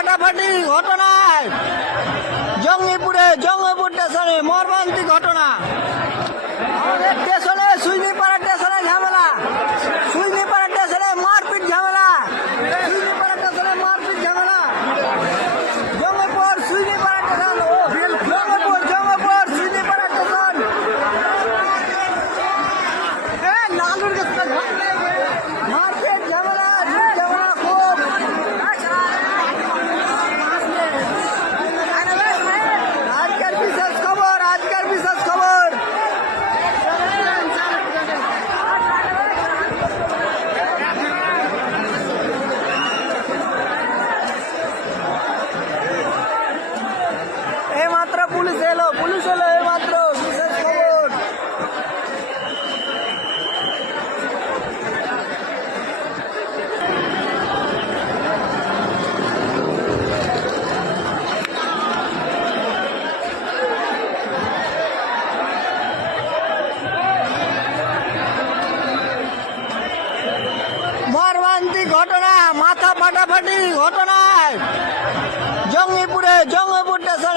ফাটাফাটি ঘটনায় জঙ্গিপুর স্টেশনে মর্মান্তিক ঘটনা। আমাদের স্টেশনে সুইনিপাড়া স্টেশনে ঝামেলা, সুইনিপাড়া স্টেশনে মারপিট ঝামেলা, সুইনিপাড়া স্টেশনে মারপিট ঝামেলা। Jangipur Suinipara station, Jangipur Suinipara station. নালুর কাছে মারপিট ঝামেলা, ঝামেলা খুব। আজকের বিশেষ খবর, আজকের বিশেষ খবর। এইমাত্র পুলিশ এলো এইমাত্র। বিশেষ খবর। মর্মান্তিক ঘটনা, মাথা ফাটাফাটি ঘটনায় জঙ্গিপুর স্টেশন